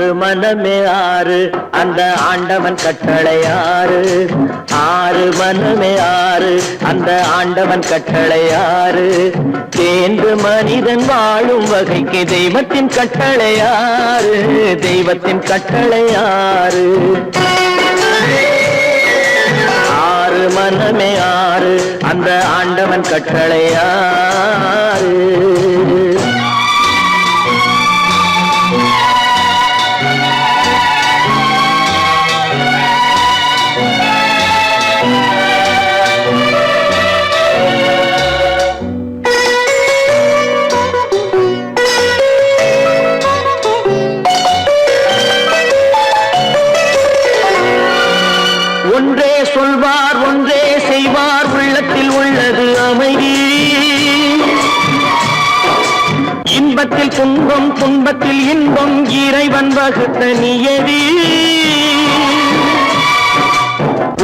ஆறு மனமே ஆறு அந்த ஆண்டவன் கட்டளை ஆறு. ஆறு மனமே ஆறு அந்த ஆண்டவன் கட்டளை ஆறு. தேர்ந்து மனிதன் வாழும் வகைக்கு தெய்வத்தின் கட்டளை ஆறு. தெய்வத்தின் கட்டளை ஆறு. ஆறு மனமே ஆறு அந்த ஆண்டவன் கட்டளை ஆறு. ஒன்றே சொல்வார் ஒன்றே செய்வார் உள்ளத்தில் உள்ளது அமைதி. இன்பத்தில் துன்பம் துன்பத்தில் இன்பம் இறைவன் வகுத்த நியதி.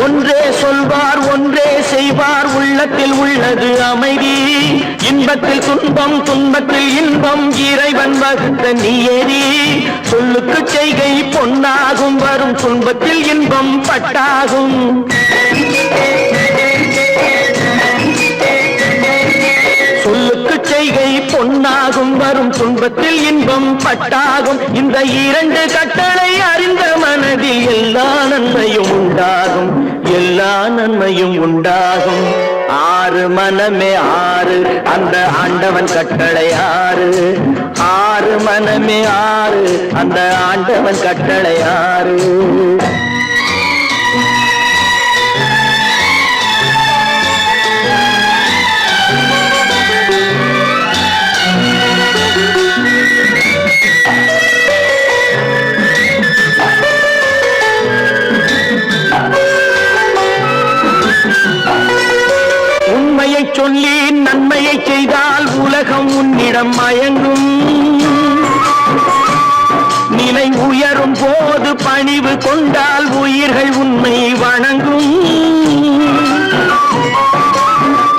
ஒன்றே சொல்வார் ஒன்றே செய்வார் உள்ளத்தில் உள்ளது அமைதி. இன்பத்தில் துன்பம் துன்பத்தில் இன்பம் இறைவன் வகுத்த நியதி. சொல்லுக்கு செய்கை பொன்னாகும் வரும் துன்பத்தில் இன்பம் பட்டாகும். சொல்லுக்கு செய்கை பொன்னாகும் வரும் துன்பத்தில் இன்பம் பட்டாகும். இந்த இரண்டு கட்டளை அறிந்த மனதில் எல்லா நன்மையும் உண்டாகும். எல்லா நன்மையும் உண்டாகும். ஆறு மனமே ஆறு அந்த ஆண்டவன் கட்டளை ஆறு. ஆறு மனமே ஆறு அந்த ஆண்டவன் கட்டளை ஆறு. உண்மையை சொல்லி நன்மையை செய்தால் உலகம் உன்னிடம் மயங்கும். நிலை உயரும் போது பணிவு கொண்டால் உயிர்கள் உன்னை வணங்கும்.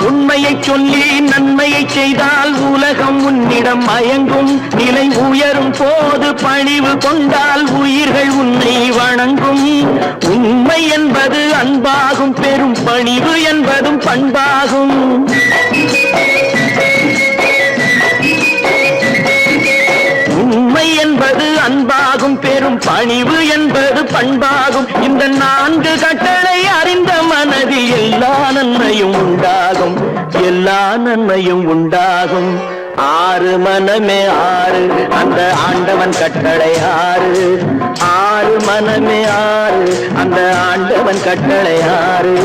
உண்மையை சொல்லி நன்மையை செய்தால் உலகம் உன்னிடம் மயங்கும். நிலை உயரும் போது பணிவு கொண்டால் உயிர்கள் உன்னை வணங்கும். உண்மை என்பது அன்பாகும் பெரும் பணிவு என்பதும் பண்பாகும். உண்மை என்பது அன்பாகும் பெரும் பணிவு என்பது பண்பாகும். இந்த நான்கு கட்டளை அறிந்த மனதில் எல்லா நன்மையும் உண்டாகும். எல்லா நன்மையும் உண்டாகும். ஆறு மனமே ஆறு அந்த ஆண்டவன் கட்டளை ஆறு. ஆறு மனமே ஆறு அந்த ஆண்டவன் கட்டளை ஆறு.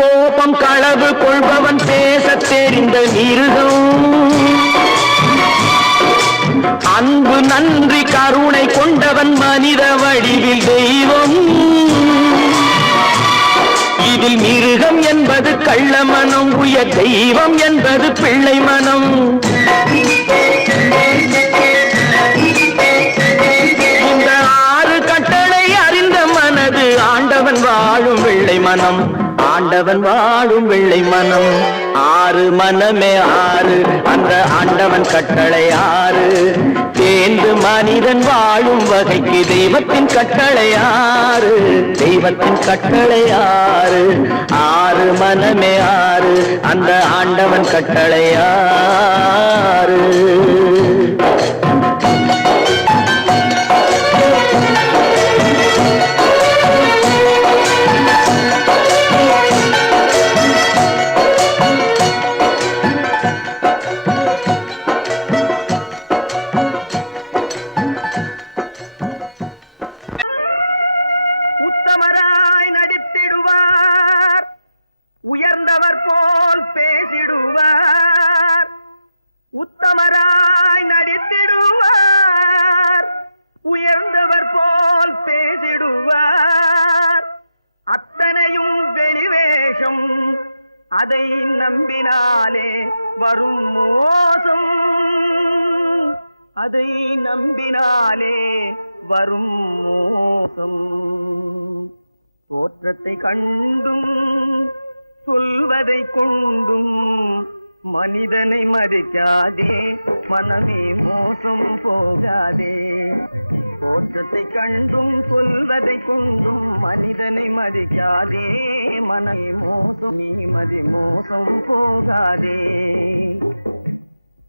கோபம் களவு கொள்பவன் பேச தெரிந்த மிருகம். அன்பு நன்றி கருணை கொண்டவன் மனித வடிவில் தெய்வம். இதில் மிருகம் என்பது கள்ள மனம். உயர் தெய்வம் என்பது பிள்ளை மனம். இந்த ஆறு கட்டளை அறிந்த மனது ஆண்டவன் வாழும் வெள்ளை மனம். ஆண்டவன் வாழும் வெள்ளை மனம். ஆறு மனமே ஆறு அந்த ஆண்டவன் கட்டளை ஆறு. தேர்ந்து மனிதன் வாழும் வகைக்கு தெய்வத்தின் கட்டளை ஆறு. தெய்வத்தின் கட்டளை ஆறு. ஆறு மனமே ஆறு அந்த ஆண்டவன் கட்டளை ஆறு. உயர்ந்தவர் போல் பேசிடுவார். உத்தமராய் நடி அதை நம்பினாலே வரும் மோசம், அதை நம்பினாலே வரும் மோசம். தோற்றத்தை கண்டும் சொல்வதை கொண்டும் மனிதனை மதிக்காதே, மனமே மோசம் போகாதே. தோற்றத்தை கண்டும் சொல்வதை கொண்டும் மனிதனை மதிக்காதே, மனமே மோசம், நீ மதி மோசம் போகாதே.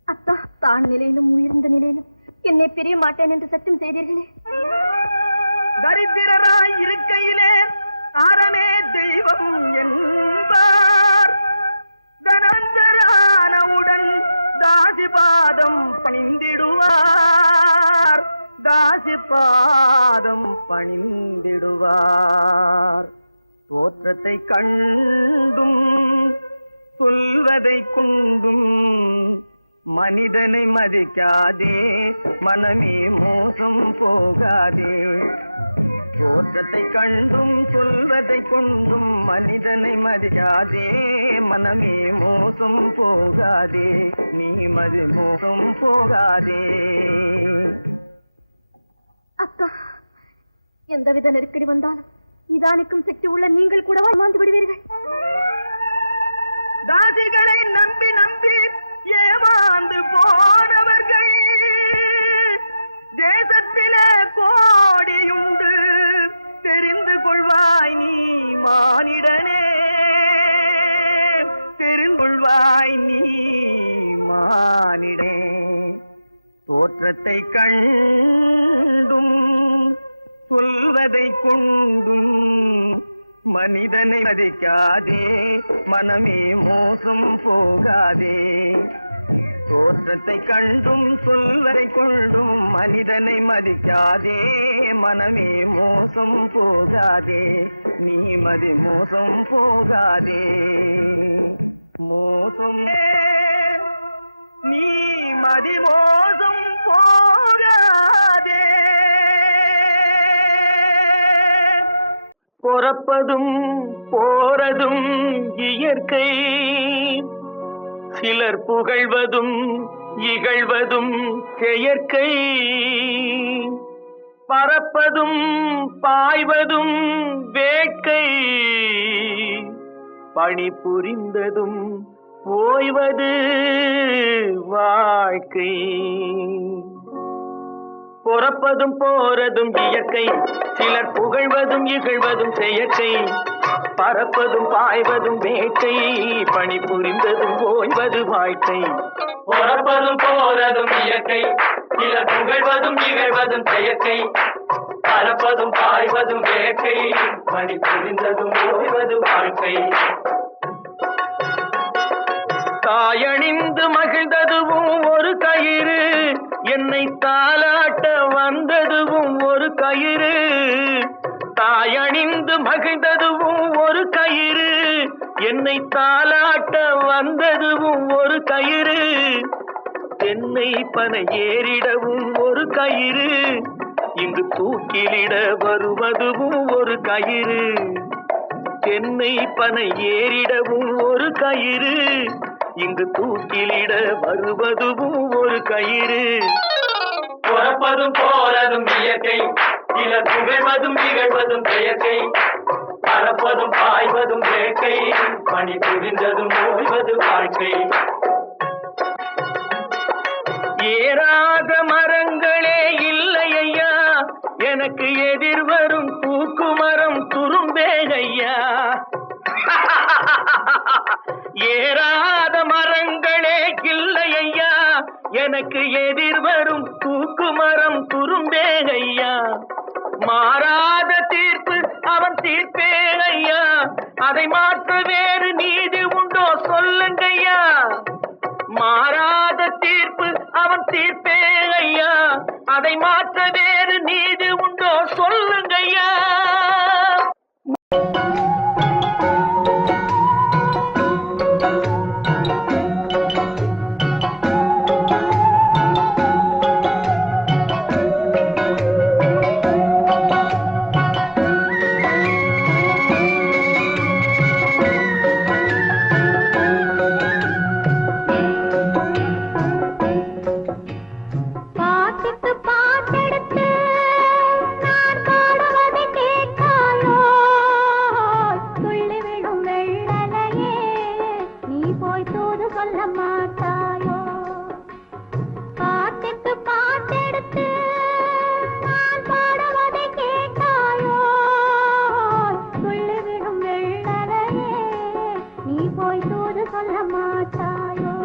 அத்தா, தான் நிலையிலும் உயர்ந்த நிலையிலும் என்னை பிரிய மாட்டேன் என்று சத்தியம் செய்தீர்களே. தரித்திரராய் இருக்கையிலே ஆரமே தெய்வம் என்பார், தனந்தரானவுடன் தாசிபாதம் பணிந்திடுவார், தாசிபாதம் பணிந்திடுவார். தோற்றத்தை கண்டும் சொல்வதை கொண்டும் மனிதனை மதிக்காதே, மனமே மோசம் போகாதே. தோற்றத்தை கண்டும் சொல்வதை கொண்டும் மனிதனை மதிக்காதே, மனமே மோசம் போகாதே, நீ மதி மோசம் போகாதே. அத்தா, எந்தவித நெருக்கடி வந்தாலும் நிதானிக்கும் சக்தி உள்ள நீங்கள் கூடவா ஏமாந்து விடுவீர்கள்? தாசிகளை நம்பி நம்பி ஏமாந்து போனவர்கள் தேசத்திலே கோடியுண்டு, தெரிந்து கொள்வாய் நீ மானிடனே, தெரிந்து கொள்வாய் நீ மானிடே. தோற்றத்தை கண்டும் சொல்வதை கொண்டும் மனிதனை மதிக்காதே, மனமே மோசம் போகாதே. தோற்றத்தை கண்டும் சொல்வதை கொண்டும் மனிதனை மதிக்காதே, மனமே மோசம் போகாதே, நீ மதி மோசம் போகாதே. மோசம் நீ மதி மோசம் போகாதே. பொறப்பதும் போறதும் இயற்கை, சிலர் புகழ்வதும் இகழ்வதும் செயற்கை. பறப்பதும் பாய்வதும் வேட்கை, பணி புரிந்ததும் ஓய்வது வாழ்க்கை. பொறப்பதும் போறதும் இயற்கை, சிலர் புகழ்வதும் இகழ்வதும் செயற்கை. பறப்பதும் பாய்வதும் வேட்கை, பணி புரிந்ததும் ஓய்வது வாழ்க்கை. பொறப்பதும் போறதும் இயற்கை, சிலர் புகழ்வதும் இகழ்வதும் செயற்கை. பறப்பதும் பாய்வதும் வேட்கை, பணி புரிந்ததும் ஓய்வது வாழ்க்கை. தாயணிந்து மகிழ்ந்ததுவும் ஒரு கயிறு, என்னை தாலாட்ட வந்ததுவும் ஒரு கயிறு. தாயணிந்து மகிழ்ந்ததுவும் ஒரு கயிறு, என்னை தாலாட்ட வந்ததுவும் ஒரு கயிறு. தென்னை பனை ஏறிடவும் ஒரு கயிறு, இங்கு தூக்கிலிட வருவதுவும் ஒரு கயிறு. தென்னை பனை ஏறிடவும் ஒரு கயிறு, இங்கு தூக்கிலிட வருவதுவும் ஒரு கயிறு. பொறப்பதும் போறதும் இயற்கை, சிலர் புகழ்வதும் இகழ்வதும் செயற்கை. பறப்பதும் பாய்வதும் வேட்கை, பணி புரிந்ததும் ஓய்வது வாழ்க்கை. ஏறாத மரங்களே இல்லை ஐயா, எனக்கு எதிர் வரும் தூக்கு மரம் துரும்பேகையா. ஏறாத மரங்களே இல்லை ஐயா, எனக்கு எதிர் வரும் தூக்கு மரம் துரும்பேகையா. மாறாத தீர்ப்பு அவன் தீர்ப்பே ஐயா, அதை மாற்ற வேறு நீதி உண்டோ சொல்லுங்கய்யா. மாறாத தீர்ப்பு அவன் தீர்ப்பே ஐயா, அதை மாற்ற வேறு நீதி உண்டோ சொல்லுங்கய்யா. போய் தூது சொல்ல மாட்டாயோ? பாட்டுக்கு பாட்டெடுத்து நான் பாடுவதை கேட்டாயோ? சொல்லிவிடும் வெள்ளலையே நீ போய் தூது சொல்ல மாட்டாயோ?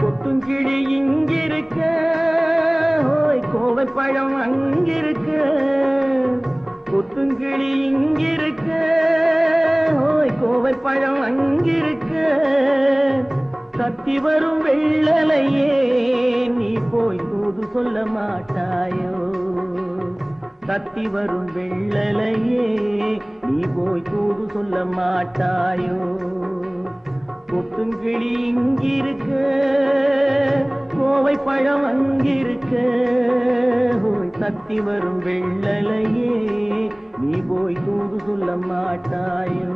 கொத்துங்கிளி இங்கிருக்க, கோவை பழம் அங்கிருக்க. கொத்துங்கிளி இங்கிருக்க, கோவை பழம் அங்கிருக்க. கத்தி வரும் வெள்ளலையே நீ போய் தூது சொல்ல மாட்டாயோ? கத்தி வரும் வெள்ளலையே நீ போய் தூது சொல்ல மாட்டாயோ? கொத்துங்கிளி இங்கிருக்க, கோவை பழம் அங்கிருக்க. கத்தி வரும் வெள்ளலையே நீ போய் தூது சொல்ல மாட்டாயோ?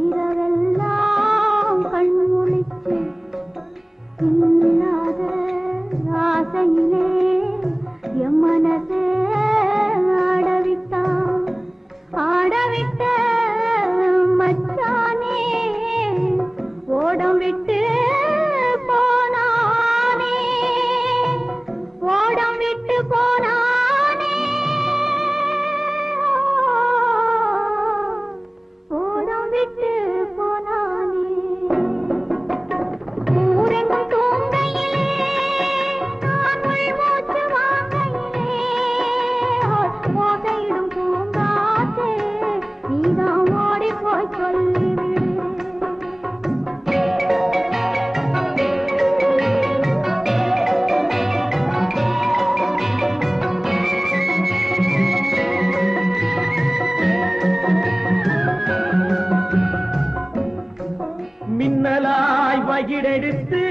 இரவெல்லாம் கண்முழிச்சு இல்லாத ஆசையிலே என் மனசே ஆடவிட்டான். ஆடவிட்ட மச்சானே ஓடம் விட்டு போனானே, ஓடம் விட்டு போனானே. மின்னலாய் வகிடெடுத்து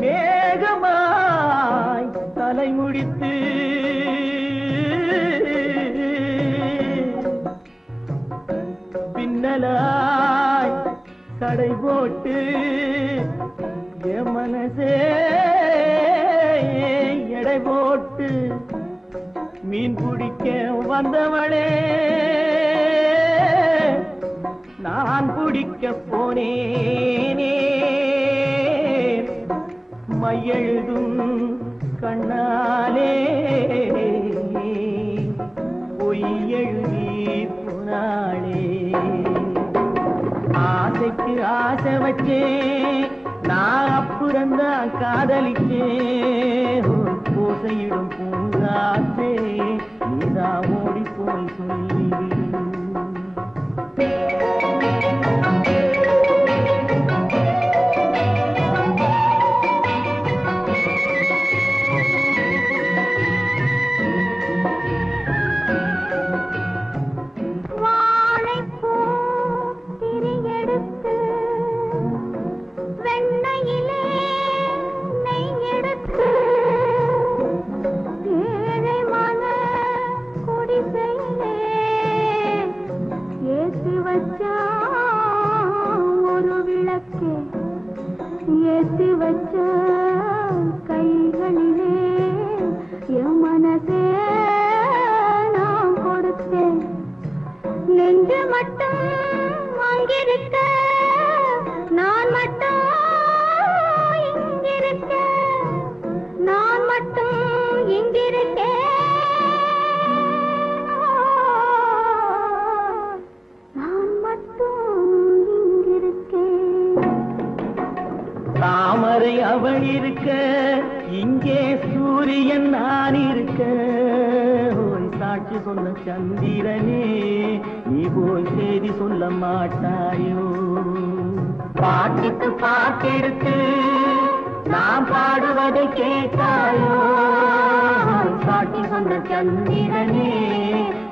மேகமாய் தலைமுடித்து பின்னலாய் கடை போட்டு என் மனசே எடை போட்டு மீன் பிடிக்க வந்தவளே நான் பிடிக்க போனேனே. மையெழுதும் கண்ணாலே பொய் எழுதி போனாளே. ஆசைக்கு ஆசை வச்சேன் நான் அப்புறந்தான் காதலிச்சேன். பூசையிடும் பூங்காற்றே நீதான் ஓடி போய் சொல்லிவிடு. ஏத்தி வச்ச கைகளிலே என் மனசே நான் கொடுத்தேன். நெஞ்சு மட்டும் அங்கிருக்க நான் மட்டும் இங்கிருக்க, நான் மட்டும் இங்கிருக்கேன். தாமரை அவள் இருக்க இங்கே சூரியன் நான் இருக்க. சாட்சி சொன்ன சந்திரனே நீ போய் செய்தி சொல்ல மாட்டாயோ? பாட்டுக்கு பாட்டெடுத்து நான் பாடுவதை கேட்டாயோ காட்டி சொன்ன சந்திரனே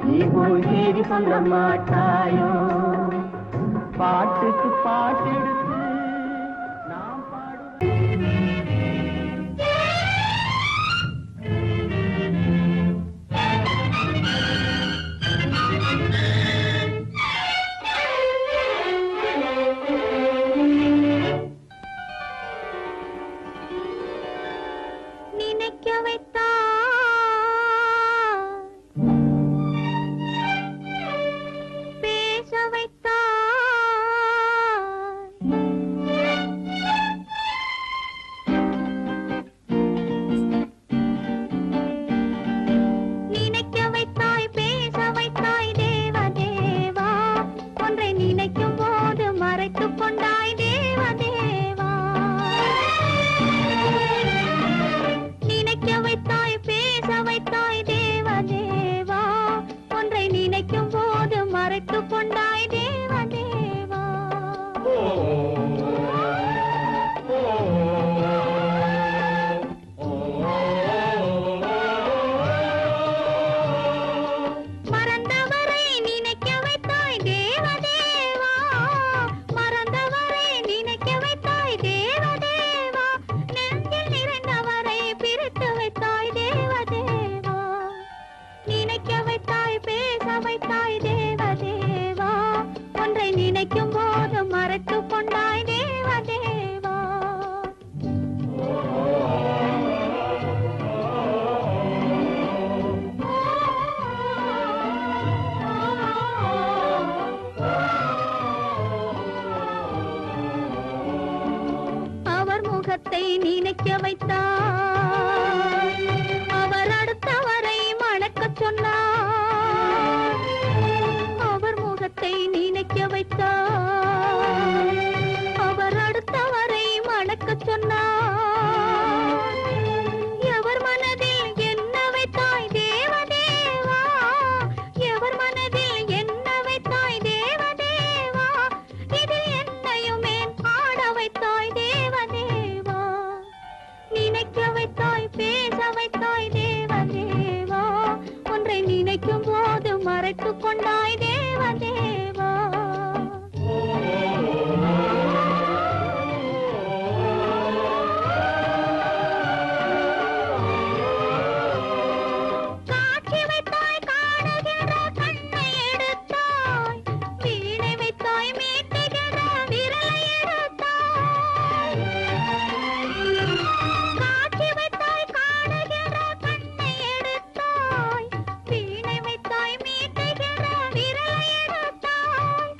நீ போய் தேடி சொல்ல மாட்டாயோ பாட்டுக்கு பாட்டெடுத்து நான் நினைக்க வைத்தா பேச வைத்தா நினைக்க வைத்தாய் பேச வைத்தாய் தேவ தேவா ஒன்றை நினைக்கும் போது மறைத்துக் கொண்டாய் தேவ தேவா நினைக்க வைத்தாய் பேச வைத்தாய் தேவ தேவா ஒன்றை நினைக்கும் போது மறைத்துக் கொண்டாய் தேவ தேவா மறந்தவரை நினைக்க வைத்தாய் தேவ தேவா மறந்தவரை நினைக்க வைத்தாய் தேவ தேவா நெஞ்சில் நிறைந்தவரை பிரித்து வைத்தாய் தேவ தேவா நினைக்க வைத்தாய் பேச வைத்தாய் தேவ தேவா ஒன்றை நினைக்கும் போது மறைத்துக் கொண்டாய் தேவ தேவா அவர் முகத்தை நினைக்க வைத்தார் அவர் அடுத்தவரை மணக்கச் சொன்னார் அவர் முகத்தை நினைக்க வைத்தார் அவர் அடுத்தவரை மணக்கச் சொன்னார் எவர் மனதில் என்ன வைத்தாய் தேவ தேவா எவர் மனதில் என்ன வைத்தாய் தேவ தேவா இதில் என்னையுமே ஆட வைத்தாய் தேவ தேவா நினைக்க வைத்தாய் பேச வைத்தாய் தேவ தேவா ஒன்றை நினைக்கும் போது மறைத்துக் கொண்டாய் தேவ தேவா காட்சி வைத்தாய் காணுகிற கண்ணை எடுத்தாய் வீணை வைத்தாய் மீட்டுகிற விரலை எடுத்தாய் காட்சி வைத்தாய் காணுகிற கண்ணை எடுத்தாய் வீணை வைத்தாய் மீட்டுகிற விரலை எடுத்தாய்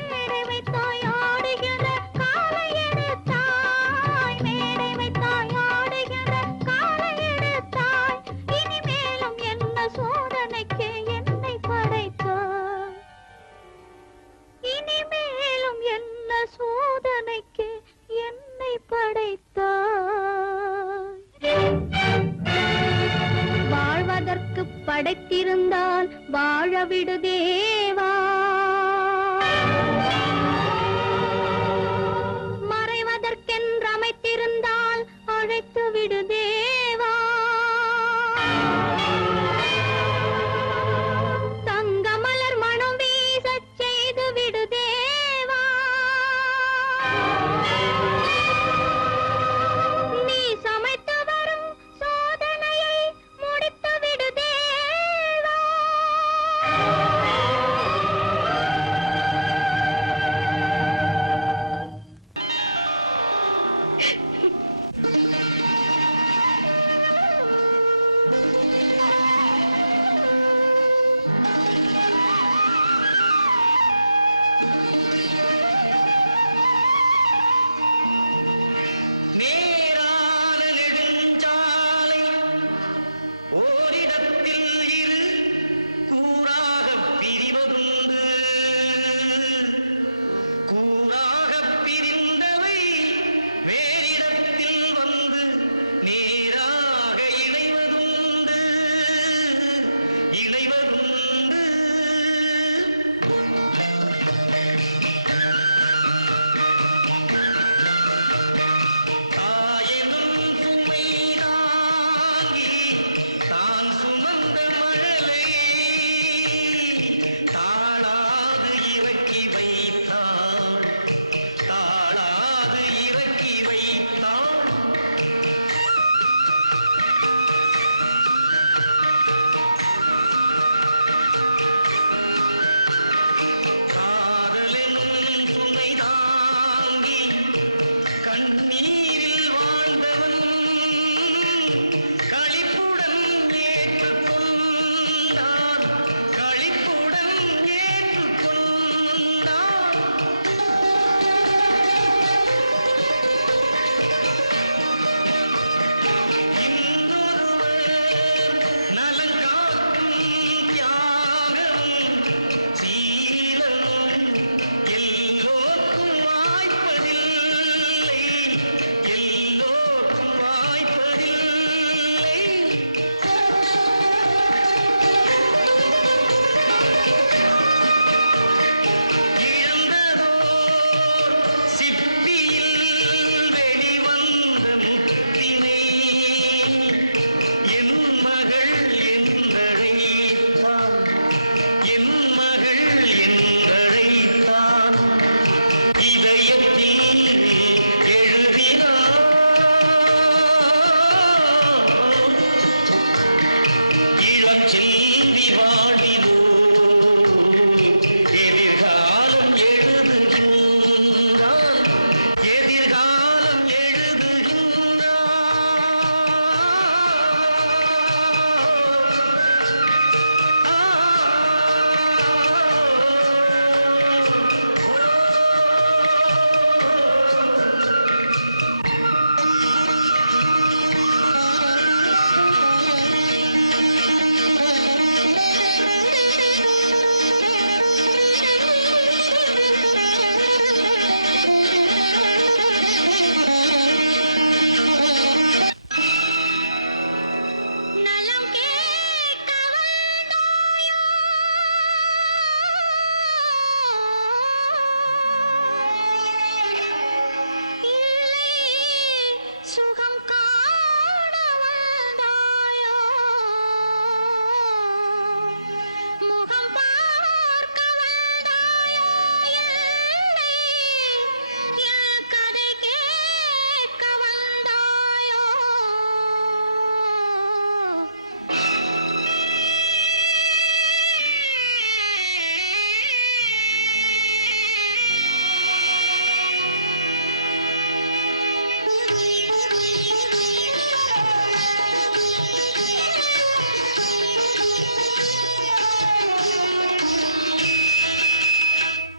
மேடை வைத்தாய் ஆடுகிற காலை எடுத்தாய் மேடை வைத்தாய் ஆடுகிற காலை எடுத்தாய் இனிமேலும் என்ன சோதனைக்கு என்னை படைத்தாய் இனிமேலும் என்ன சோதனைக்கு என்னை படைத்தாய் வாழ்வதற்கு படைத்திருந்தால் வாழ விடு தேவா மறைவதற்கென்று அமைத்திருந்தால் அழைத்து விடு தேவா தங்க மலர் மனம் வீசச் செய்து விடு தேவா நீ சமைத்து வரும் சோதனையை முடித்து விடு தேவா சுகம் காண வந்தாயோ முகம் பார்க்க வந்தாயோ என்னை என் கதை கேட்க வந்தாயோ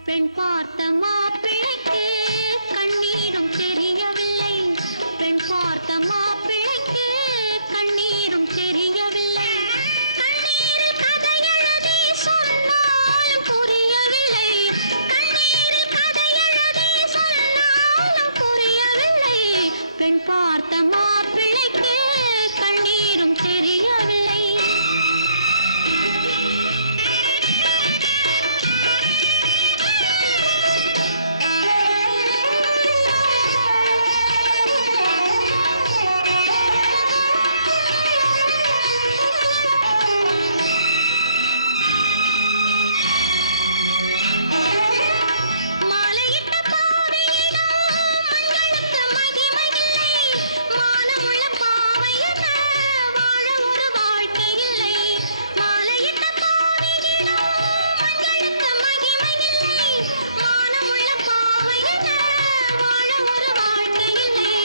பெண் பார்த்த மாப்பிள்ளைக்கு கண்ணீரும் தெரியவில்லை பெண் பார்த்த மாப்பிள்ளைக்கு கண்ணீரும் தெரியவில்லை கண்ணீரில் கதை எழுதி சொன்னாலும் புரியவில்லை கண்ணீரில் கதை எழுதி சொன்னாலும் புரியவில்லை பெண் பார்த்த மாப்பிள்ளைக்கு கண்ணீரும் தெரியவில்லை மாலையிட்ட பாவையிடம் மங்களுக்கு மகிமையில்லை மானமுள்ள பாவையென வாழ ஒரு வாழ்க்கை இல்லை மாலையிட்ட பாவையிடம் மங்களுக்கு மகிமையில்லை மானமுள்ள பாவையென வாழ ஒரு வாழ்க்கை இல்லை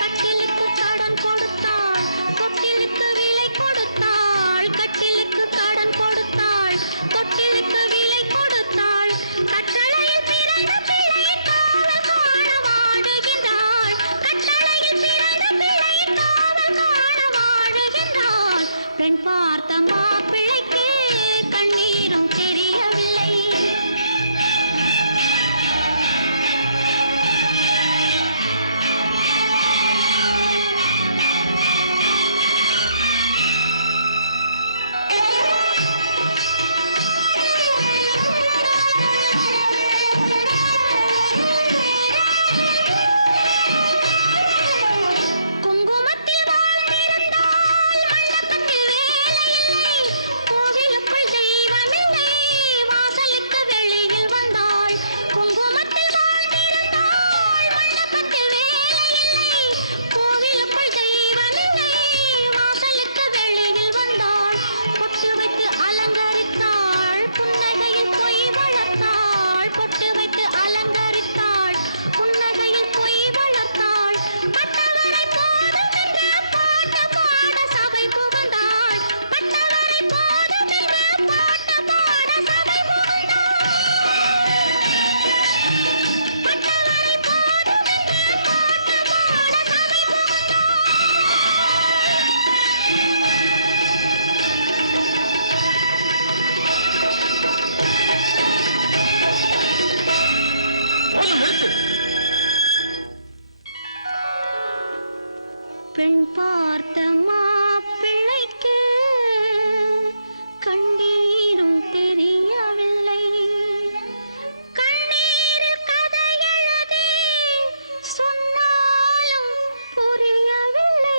கட்டிலுக்கு கடன் கொடுத்தாள் தொட்டிலுக்கு விலை கொடுத்தாள் கட்டிலுக்கு கடன் கொடுத்தாள் தொட்டிலுக்கு விலை கொடுத்தாள் கட்டளையில் பிறந்த பிள்ளை காவல் காண வாடுகின்றாள் கட்டளையில் பிறந்த பிள்ளை காவல் காண வாடுகின்றாள் பெண் பார்த்த மாப்பிள்ளைக்கு கண்ணீரும் தெரியவில்லை குங்குமத்தில் வாழ்ந்திருந்தால் மண்டபத்தில் வேலையில்லை கோவிலுக்குள் தெய்வமில்லை வாசலுக்கு வெளியில் வந்தாள் குங்குமத்தில் வாழ்ந்திருந்தால் மண்டபத்தில் வேலையில்லை கோவிலுக்குள் தெய்வமில்லை வாசலுக்கு வெளியில் வந்தாள் பொட்டு வைத்து அலங்கரித்தாள் புன்னகையில் பொய் வளர்த்தாள் பொட்டு வைத்து அலங்கரித்தாள் புன்னகையில் பொய் வளர்த்தாள் பட்டவரை போதும் என்று பாட்டு பாட சபை புகுந்தாள் பட்டவரை போதும் என்று பாட்டு பாட சபை புகுந்தாள் பட்டவரை போதும் என்று பாட்டு பாட சபை பெண் பார்த்த மாப்பிள்ளைக்கு கண்ணீரும் தெரியவில்லை கண்ணீரில் கதை எழுதி சொன்னாலும் புரியவில்லை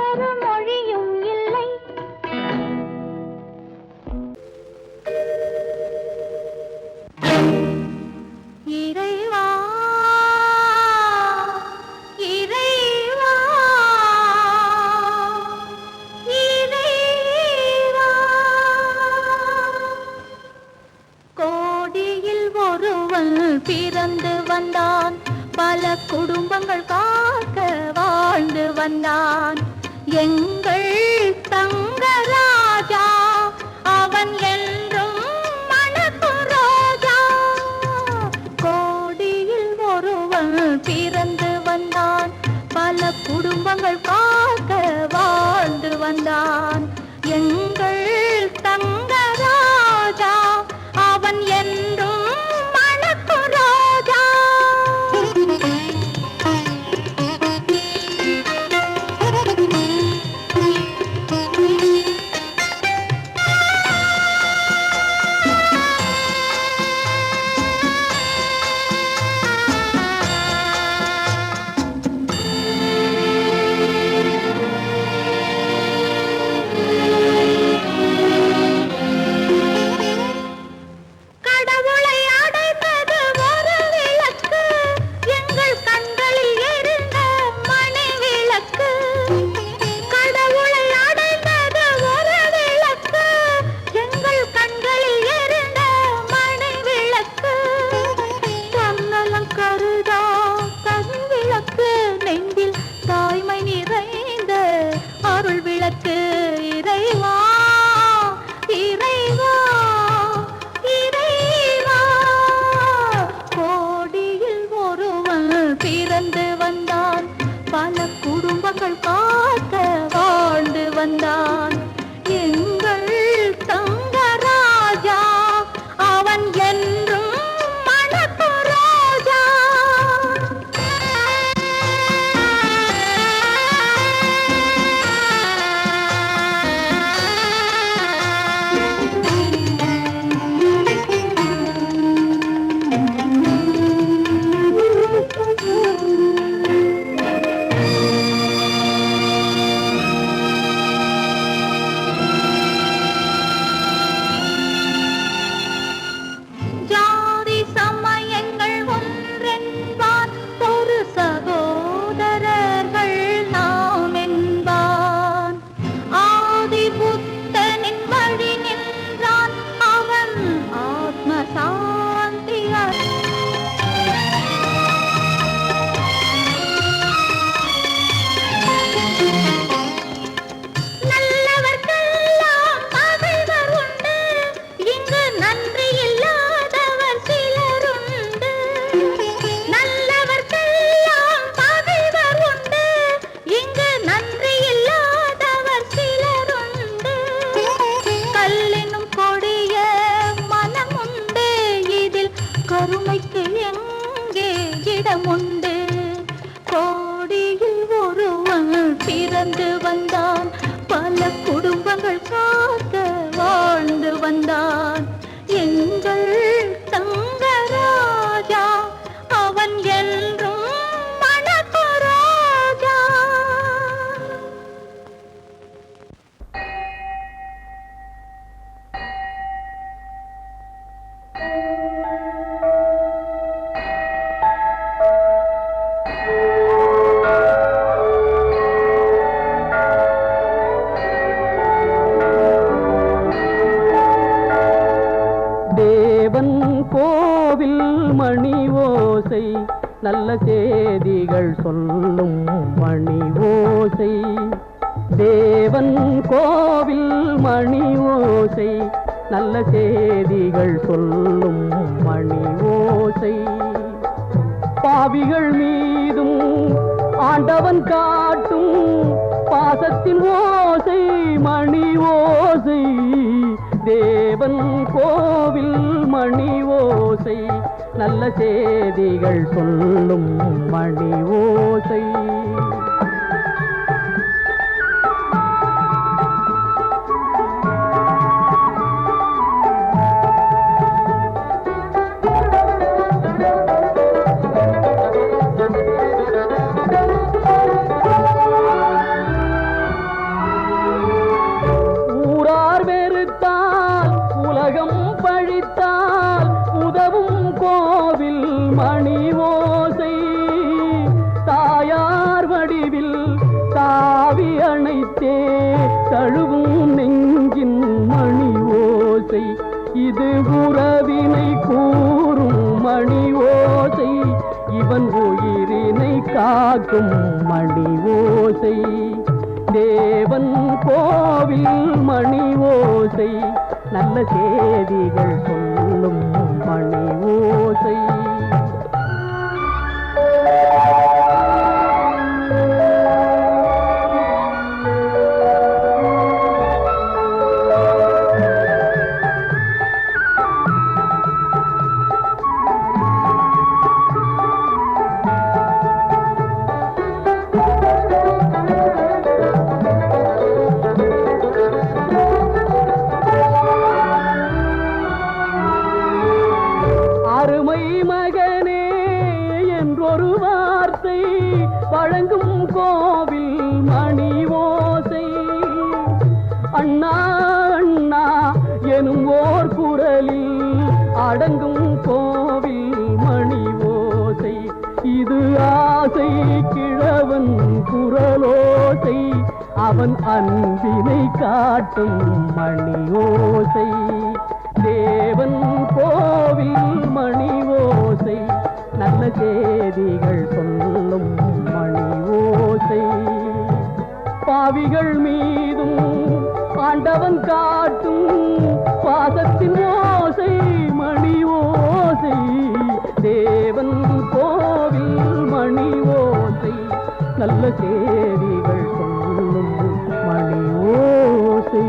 ஒரு மொழியும் இல்லை. இறைவா இறைவா இறைவா, கோடியில் ஒருவன் பிறந்து வந்தான், பல குடும்பங்கள் காக்க வாழ்ந்து வந்தான். எங்கள் தங்கராஜா அவன் என்றும் மணக்கும் ரோஜா. கோடியில் ஒருவன் பிறந்து வந்தான், பல குடும்பங்கள் காக்க வாழ்ந்து வந்தான். எங்கள் தங்கராஜா அவன் என்றும் மணக்கும் ரோஜா. கடவுளை அடைந்தது ஒரு விளக்கு, எங்கள் கண்களில் எரிந்த மணி விளக்கு. கடவுளை அடைந்தது ஒரு விளக்கு, எங்கள் கண்களில் எரிந்த மணி விளக்கு. தன்னலம் கருதா தனி விளக்கு, நெஞ்சில் தாய்மை நிறைந்த அருள் விளக்கு. இறைவா இறைவா இறைவா, கோடியில் ஒருவன் பிறந்து வந்தான், பல குடும்பங்கள் காக்க வாழ்ந்து வந்தான். எங்கள் தங்கராஜா அவன் என்றும் மணக்கும் ரோஜா. ஜாதி சமயங்கள் ஒன்றென்பார், ஒரு சகோதரர்கள் நாம் என்பான். ஆதி புத்தனின் வழி நின்றான், அவன் ஆத்ம சாந்தி நல்லவர்க்கெல்லாம் பகைவர் உண்டு, இங்கு நன்றி இல்லாதவர் சிலருண்டு. நல்லவர்க்கெல்லாம் பகைவர் உண்டு, இங்கு நன்றி இல்லாதவர் சிலருண்டு. கல்லினும் கொடிய மனமுண்டு, இதில் கருணைக்கு எங்கே இடமுண்டு. கோடியில் ஒருவன் பிறந்து வந்தான், பல குடும்பங்கள் காக்க வாழ்ந்து வந்தான். எங்கள் தங்கராஜா அவன் என்றும் மணக்கும் ரோஜா. தேவன் கோவில் மணி ஓசை, நல்ல செய்திகள் சொல்லும் மணி ஓசை. தேவன் கோவில் மணி ஓசை, நல்ல செய்திகள் சொல்லும் மணி ஓசை. பாவிகள் மீதும் ஆண்டவன் காட்டும் பாசத்தின் ஓசை மணி ஓசை. தேவன் கோவில் மணி ஓசை, நல்ல செய்திகள் சொல்லும் மணி ஓசை. வைத்தே தழுவும் நெஞ்சின் மணி ஓசை, இது உறவினை கூறும் மணி ஓசை, இவன் உயிரினை காக்கும் மணி ஓசை. தேவன் கோவில் மணி ஓசை, நல்ல செய்திகள் சொல்லும் மணி ஓசை. வழங்கும் கோவில் மணி ஓசை, அண்ணா அண்ணா எனும் ஓர் குரலில் அடங்கும் கோவில் மணி ஓசை, இது ஆசை கிழவன் குரலோசை, அவன் அன்பினை காட்டும் மணி ஓசை. தேவன் கோவில் மணி ஓசை, நல்ல செய்திகள் சொல்லும் மணி ஓசை. பாவிகள் மீதும் ஆண்டவன் காட்டும் பாசத்தின் ஓசை மணி ஓசை. தேவன் கோவில் மணி ஓசை, நல்ல செய்திகள் சொல்லும் மணி ஓசை.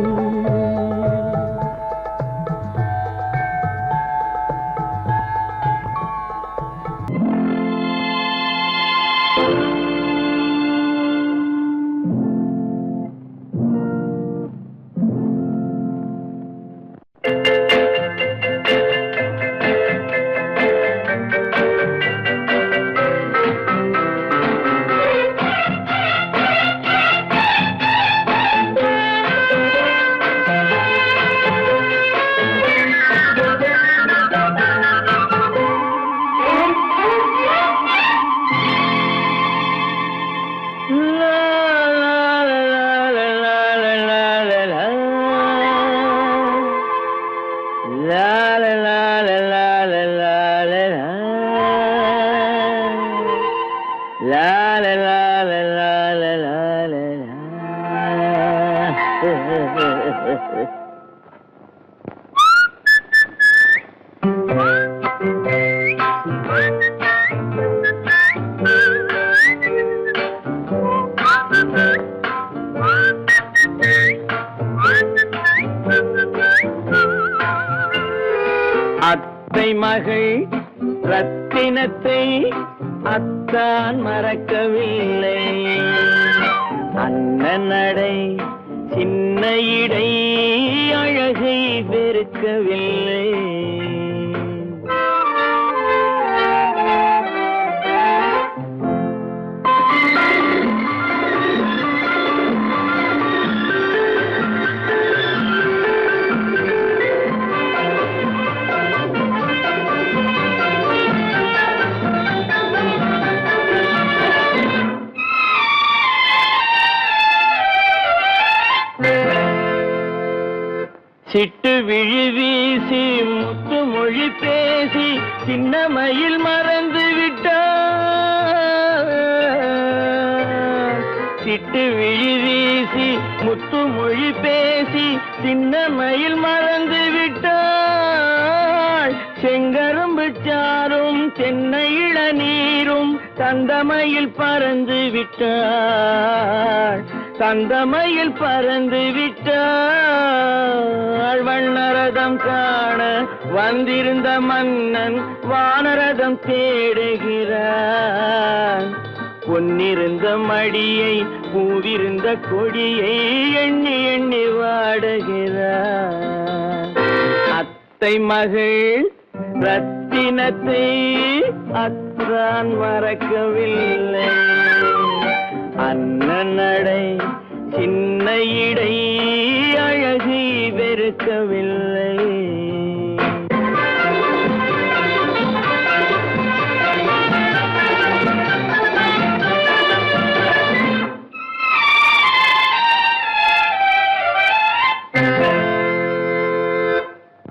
அத்தை மகள் ரத்தினத்தை அத்தான் மறக்கவில்லை, அண்ணன் நடை சின்ன இடை அழகை வெறுக்கவில்லை. சிட்டு விழி வீசி முத்து மொழி பேசி சின்ன மயில் மறந்து விட்டார். சிட்டு விழி வீசி முத்து மொழி பேசி சின்ன மயில் மறந்து விட்டாள். செங்கரும்பு சாரும் தென்னை இளநீரும் தந்தமயில் பறந்து விட்டாள். தந்தமயில் பறந்து விட்டாள். வண்ணரதம் காண வந்திருந்த மன்னன் வானரதம் தேடுகிறான். பொன்னிருந்த மடியை பூவிருந்த கொடியை எண்ணி எண்ணி வாடுகிறான். அத்தை மகள் ரத்தினத்தை அத்தான் மறக்கவில்லை, அண்ணன் நடை சின்ன இடை அழகை வெறுக்கவில்லை.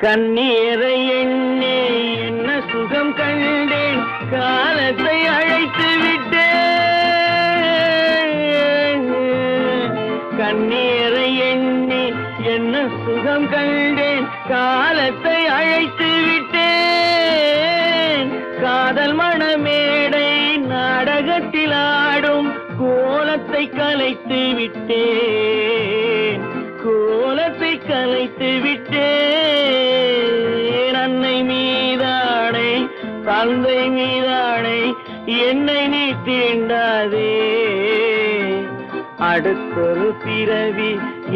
கண்ணீரை எண்ணே என்ன சுகம் கண்டேன், காலத்தை அழைத்து விட்டேன். கண்ணீரை எண்ணே என்ன சுகம் கண்டேன், காலத்தை அழைத்து விட்டேன். காதல் மணமேடை நாடகத்தில் ஆடும் கோலத்தை கலைத்து விட்டேன், கோலத்தை கலைத்து விட்டேன். அன்னை மீதானை தந்தை மீதானை என்னை நீ தீண்டாதே, அடுத்தொரு பிறவி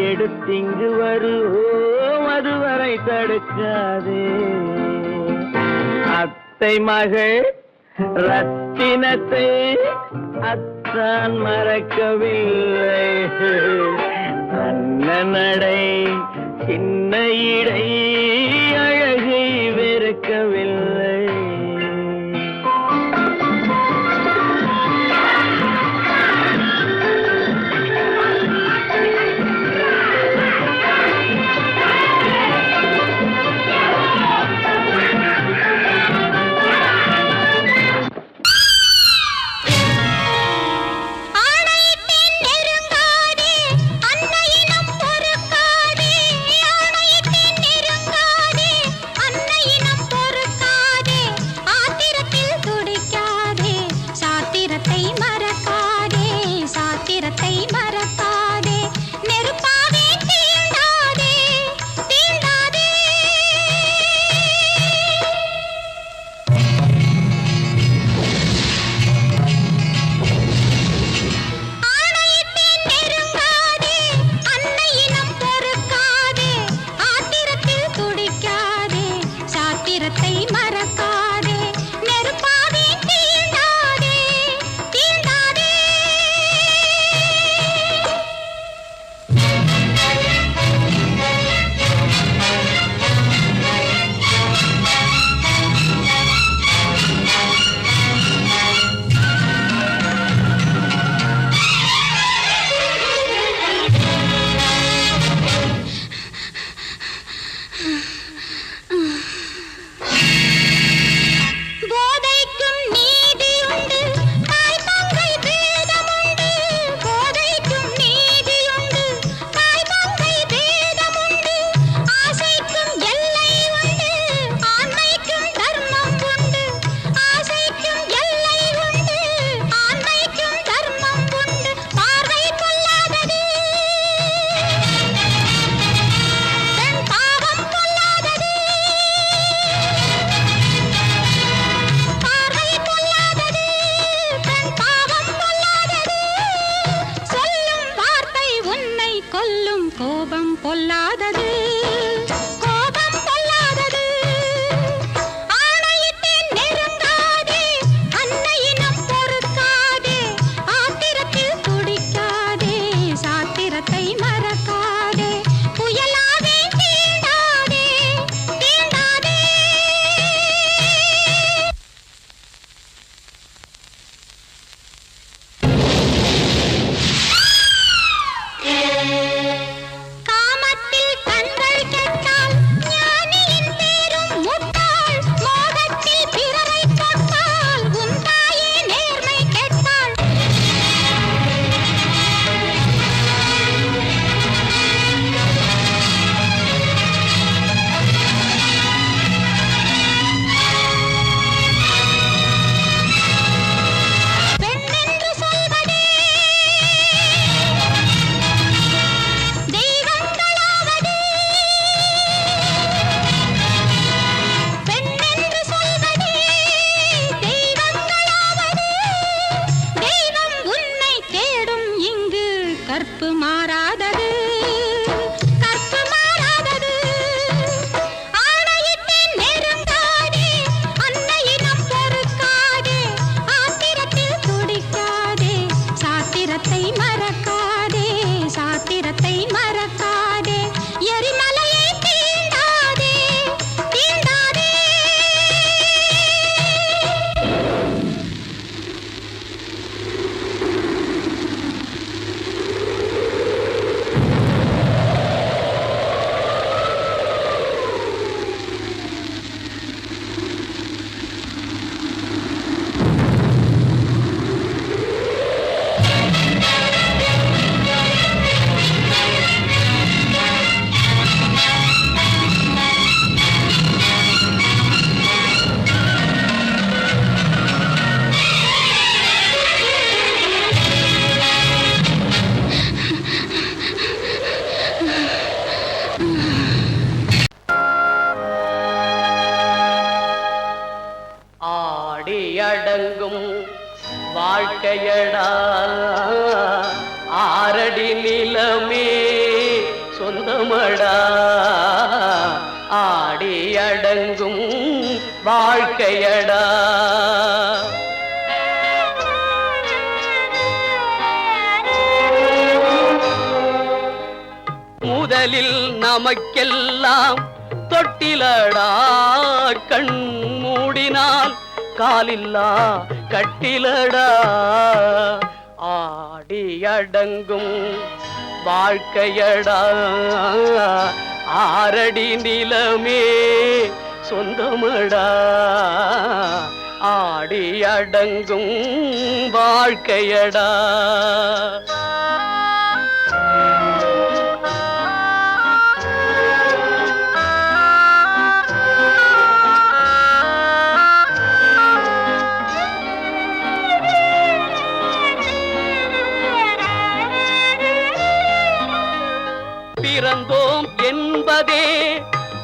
எடுத்திங்கு வருவோம், அதுவரை தடுக்காதே. அத்தை மகள் ரத்தினத்தை அத்தான் மறக்கவில்லை, அண்ண நடை சின்ன இடை அழகை வெறுக்கவில்லை. வாழ்க்கையடா ஆரடி நிலமே சொந்தமடா ஆடி அடங்கும் வாழ்க்கையடா. முதலில் நமக்கெல்லாம் தொட்டிலடா கண் மூடினால் காலில்லா கட்டிலடா ஆடி அடங்கும் வாழ்க்கையடா ஆரடி நிலமே சொந்தமடா ஆடி அடங்கும் வாழ்க்கையடா. பிறந்தோம் என்பதே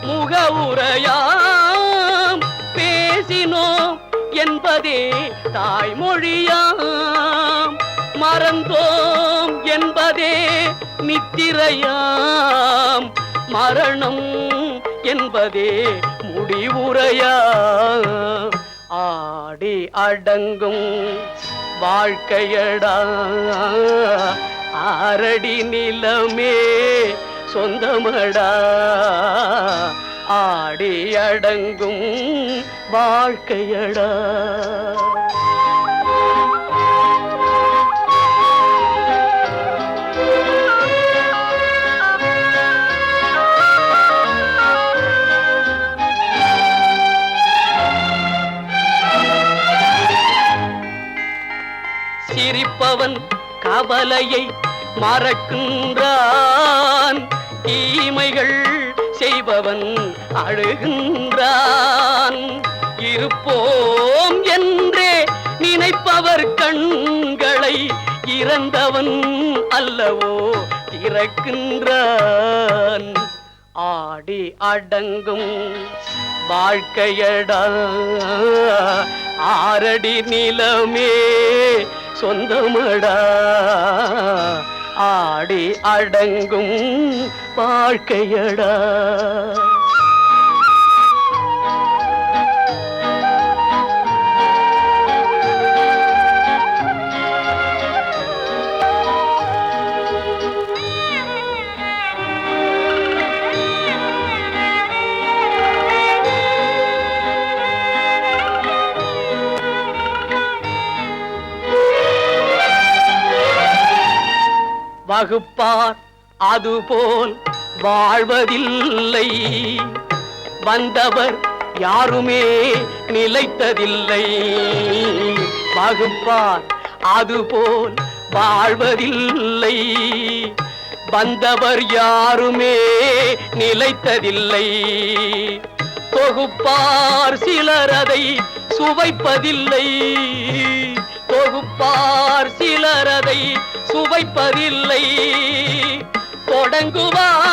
முகவுரையாம் பேசினோம் என்பதே தாய்மொழியாம் மறந்தோம் என்பதே நித்திரையாம் மரணம் என்பதே முடிவுரையாம் ஆடி அடங்கும் வாழ்க்கையடா ஆரடி நிலமே சொந்தமடா ஆடி அடங்கும் வாழ்க்கையடா. சிரிப்பவன் கவலையை மறக்கின்றான் தீமைகள் செய்பவன் அழுகின்றான் இருப்போம் என்றே நினைப்பவர் கண்களை இறந்தவன் அல்லவோ திறக்கின்றான் ஆடி அடங்கும் வாழ்க்கையடா ஆரடி நிலமே சொந்தமடா ஆடி அடங்கும் வாழ்க்கையடா. வகுப்பார் அதுபோல் வாழ்வதில்லை வந்தவர் யாருமே நிலைத்ததில்லை வகுப்பார் அதுபோல் வாழ்வதில்லை வந்தவர் யாருமே நிலைத்ததில்லை தொகுப்பார் சிலர் அதை சுவைப்பதில்லை தொகுப்பார் சிலர் அதை சுவைப்பதில்லை தொடங்குவார்